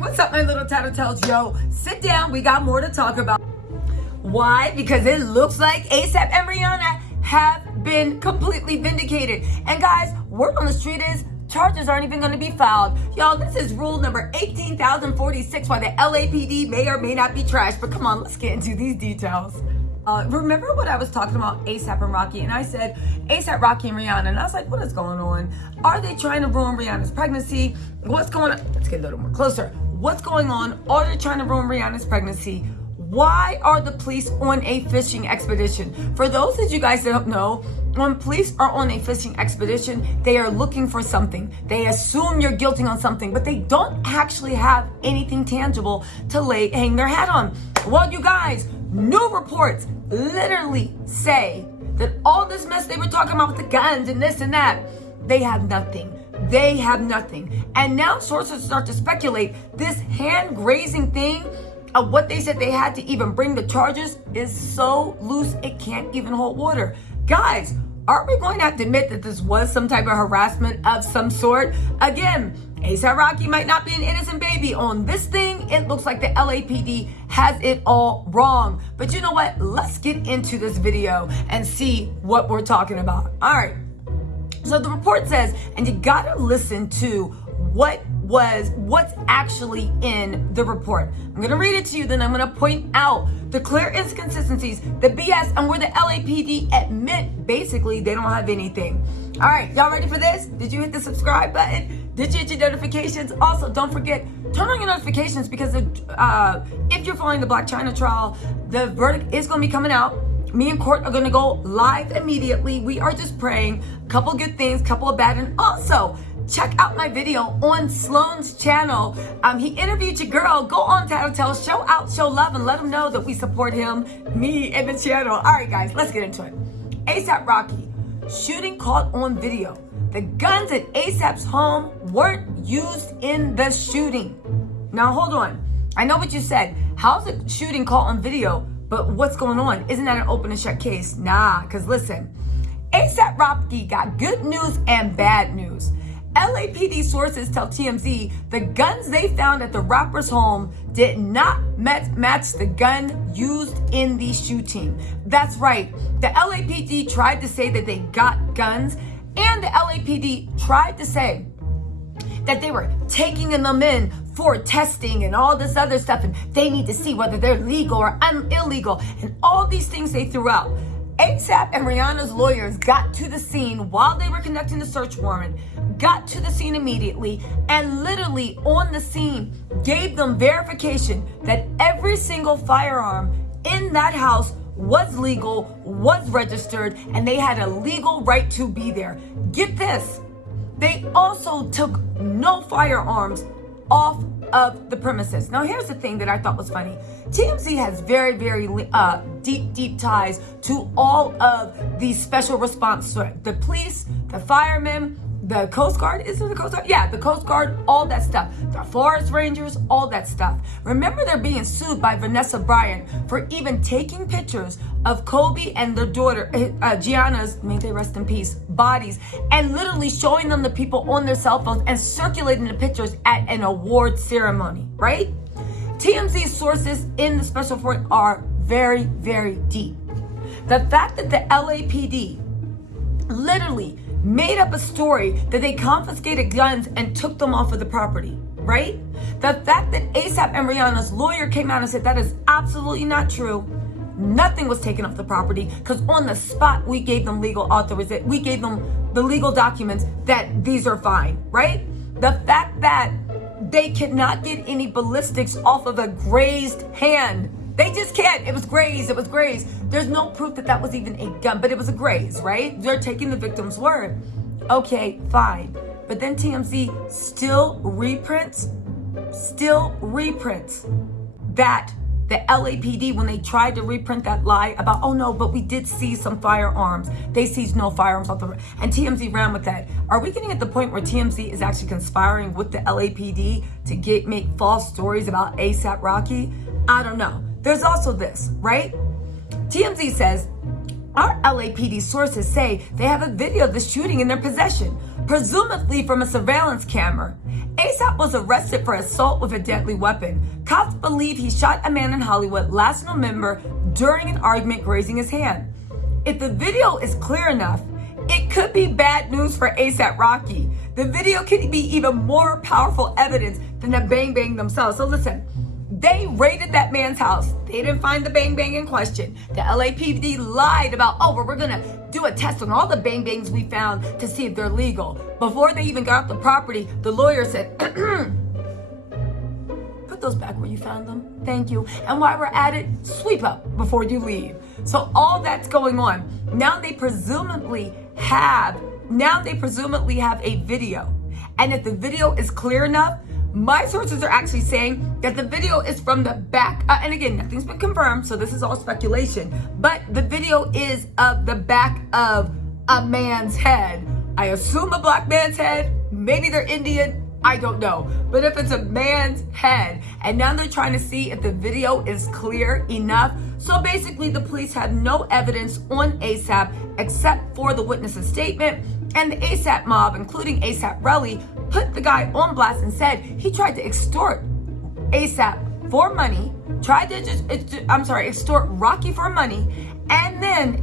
what's up, my little tattletales? Yo, sit down, we got more to talk about. Why? Because it looks like ASAP and Rihanna have been completely vindicated. And guys, word on the street is charges aren't even going to be filed. Y'all, this is rule number 18,046 why the LAPD may or may not be trashed. But come on, let's get into these details. Remember what I was talking about ASAP and Rocky? And I said ASAP, Rocky, and Rihanna. And I was like, what is going on? Are they trying to ruin Rihanna's pregnancy? What's going on? Let's get a little more closer. What's going on? Are they trying to ruin Rihanna's pregnancy? Why are the police on a fishing expedition? For those of you guys that don't know, when police are on a fishing expedition, they are looking for something. They assume you're guilty on something, but they don't actually have anything tangible to hang their hat on. Well, you guys, new reports literally say that all this mess they were talking about with the guns and this and that, they have nothing. They have nothing. And now sources start to speculate this hand grazing thing of what they said they had to even bring the charges is so loose it can't even hold water. Guys, are we going to have to admit that this was some type of harassment of some sort? Again, ASAP Rocky might not be an innocent baby. On this thing, it looks like the LAPD has it all wrong. But you know what? Let's get into this video and see what we're talking about. All right. So the report says, and you gotta listen to what's actually in the report. I'm gonna read it to you, then I'm gonna point out the clear inconsistencies, the BS, and where the LAPD admit basically they don't have anything. All right, y'all ready for this? Did you hit the subscribe button? Did you hit your notifications? Also, don't forget, turn on your notifications because if you're following the Blac Chyna trial, the verdict is gonna be coming out. Me and Court are gonna go live immediately. We are just praying. A couple good things, couple of bad, and also check out my video on Sloan's channel. He interviewed your girl. Go on Tattletale, show out, show love, and let him know that we support him, me, and the channel. All right, guys, let's get into it. ASAP Rocky, shooting caught on video. The guns at ASAP's home weren't used in the shooting. Now, hold on. I know what you said. How's the shooting caught on video? But what's going on? Isn't that an open and shut case? Nah, because listen, ASAP Rocky got good news and bad news. LAPD sources tell TMZ the guns they found at the rapper's home did not match the gun used in the shooting. That's right. The LAPD tried to say that they got guns, and the LAPD tried to say that they were taking them in for testing and all this other stuff, and they need to see whether they're legal or illegal, and all these things they threw out. ASAP and Rihanna's lawyers got to the scene while they were conducting the search warrant, got to the scene immediately, and literally on the scene gave them verification that every single firearm in that house was legal, was registered, and they had a legal right to be there. Get this. They also took no firearms off of the premises. Now, here's the thing that I thought was funny. TMZ has very, very deep ties to all of these special response, the police, the firemen, the Coast Guard. Is it the Coast Guard? Yeah, the Coast Guard, all that stuff. The forest rangers, all that stuff. Remember, they're being sued by Vanessa Bryant for even taking pictures of Kobe and their daughter, Gianna's, may they rest in peace, bodies, and literally showing them the people on their cell phones and circulating the pictures at an award ceremony, right? TMZ sources in the special report are very, very deep. The fact that the LAPD literally made up a story that they confiscated guns and took them off of the property, right? The fact that ASAP and Rihanna's lawyer came out and said that is absolutely not true. Nothing was taken off the property because on the spot we gave them legal authorization. We gave them the legal documents that these are fine, right? The fact that they cannot get any ballistics off of a grazed hand. They just can't. It was grazed. It was grazed. There's no proof that that was even a gun, but it was a graze, right? They're taking the victim's word. Okay, fine. But then TMZ still reprints that the LAPD, when they tried to reprint that lie about, oh no, but we did see some firearms. They seized no firearms off the, and TMZ ran with that. Are we getting at the point where TMZ is actually conspiring with the LAPD to make false stories about ASAP Rocky? I don't know. There's also this, right? TMZ says Our LAPD sources say they have a video of the shooting in their possession, presumably from a surveillance camera. ASAP was arrested for assault with a deadly weapon. Cops believe he shot a man in Hollywood last November during an argument grazing his hand. If the video is clear enough, it could be bad news for ASAP Rocky. The video could be even more powerful evidence than the bang bang themselves. So listen, they raided that man's house. They didn't find the bang bang in question. The LAPD lied about, oh, we're gonna do a test on all the bang bangs we found to see if they're legal. Before they even got off the property, the lawyer said, put those back where you found them. Thank you. And while we're at it, sweep up before you leave. So all that's going on. Now they presumably have a video. And if the video is clear enough, my sources are actually saying that the video is from the back. And again, nothing's been confirmed, so this is all speculation. But the video is of the back of a man's head. I assume a black man's head. Maybe they're Indian. I don't know. But if it's a man's head, and now they're trying to see if the video is clear enough. So basically, the police have no evidence on ASAP except for the witness's statement. And the ASAP mob, including ASAP Relly, put the guy on blast and said he tried to extort ASAP for money, extort Rocky for money, and then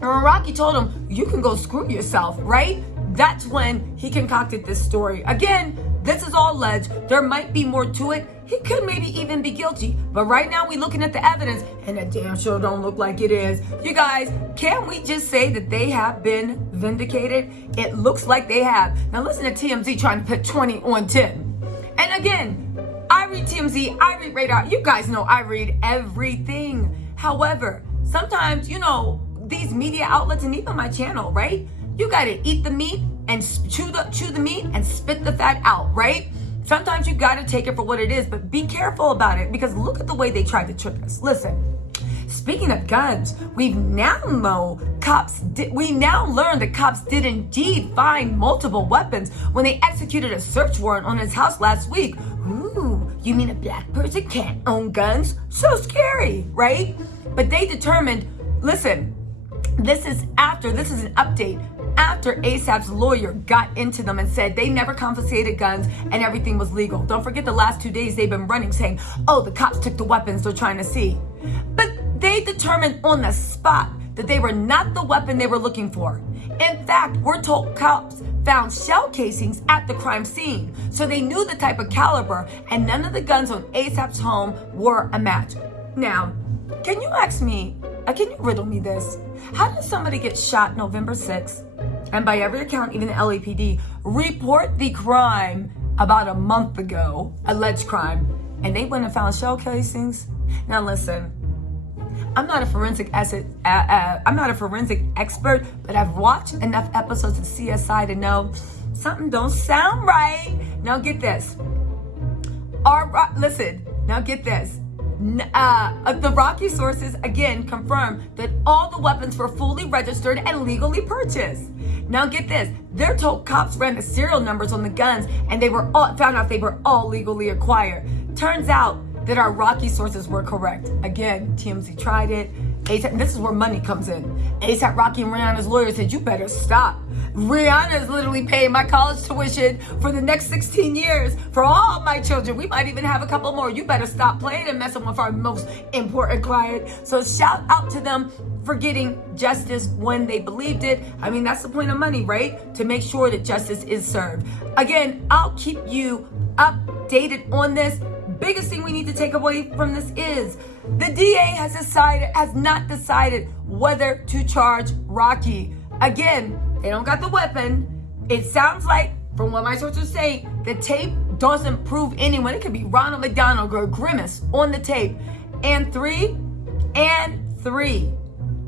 Rocky told him, you can go screw yourself, right? That's when he concocted this story. Again, this is all alleged. There might be more to it. He could maybe even be guilty. But right now we're looking at the evidence and it damn sure don't look like it is. You guys, can we just say that they have been vindicated? It looks like they have. Now listen to TMZ trying to put 20 on 10. And again, I read TMZ, I read Radar. You guys know I read everything. However, sometimes, these media outlets and even my channel, right? You gotta eat the meat and chew the meat and spit the fat out, right? Sometimes you gotta take it for what it is, but be careful about it because look at the way they tried to trick us. Listen, speaking of guns, we now learned that cops did indeed find multiple weapons when they executed a search warrant on his house last week. Ooh, you mean a black person can't own guns? So scary, right? But they determined, listen, this is an update after ASAP's lawyer got into them and said they never confiscated guns and everything was legal. Don't forget the last 2 days they've been running saying, oh, the cops took the weapons they're trying to see. But they determined on the spot that they were not the weapon they were looking for. In fact, we're told cops found shell casings at the crime scene. So they knew the type of caliber and none of the guns on ASAP's home were a match. Now, can you riddle me this? How did somebody get shot November 6th? And by every account, even the LAPD, report the crime about a month ago, alleged crime, and they went and found shell casings? Now listen, I'm not a forensic expert, but I've watched enough episodes of CSI to know something don't sound right. Now get this. The Rocky sources again confirmed that all the weapons were fully registered and legally purchased. Now get this, they're told cops ran the serial numbers on the guns and found out they were all legally acquired. Turns out that our Rocky sources were correct. Again, TMZ tried it. ASAP, this is where money comes in. ASAP Rocky and Rihanna's lawyer said, you better stop. Rihanna is literally paying my college tuition for the next 16 years for all my children. We might even have a couple more. You better stop playing and messing with our most important client. So shout out to them for getting justice when they believed it. I mean, that's the point of money, right? To make sure that justice is served. Again, I'll keep you updated on this. Biggest thing we need to take away from this is the DA has not decided whether to charge Rocky. Again, they don't got the weapon. It sounds like, from what my sources say, the tape doesn't prove anyone. It could be Ronald McDonald or Grimace on the tape. And three,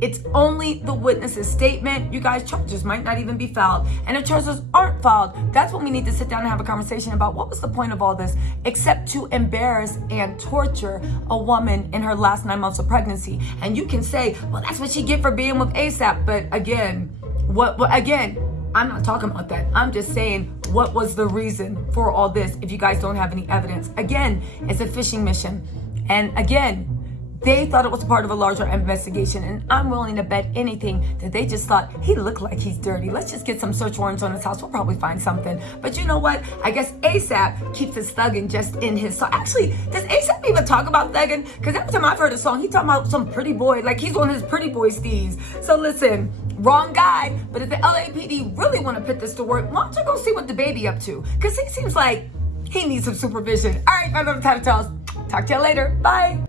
it's only the witness's statement. You guys, charges might not even be filed. And if charges aren't filed, that's when we need to sit down and have a conversation about what was the point of all this, except to embarrass and torture a woman in her last 9 months of pregnancy. And you can say, well, that's what she get for being with ASAP. But again, I'm not talking about that. I'm just saying, what was the reason for all this if you guys don't have any evidence? Again, it's a fishing mission. And again, They thought it was part of a larger investigation, and I'm willing to bet anything that they just thought he looked like he's dirty. Let's just get some search warrants on his house. We'll probably find something. But you know what? I guess ASAP keeps his thugging just in his song. Actually, does ASAP even talk about thugging? Because every time I've heard a song, he talking about some pretty boy, like he's one of his pretty boy steeds. So listen, wrong guy. But if the LAPD really want to put this to work, why don't you go see what the baby up to? Because he seems like he needs some supervision. All right, my little titles. Talk to you later. Bye.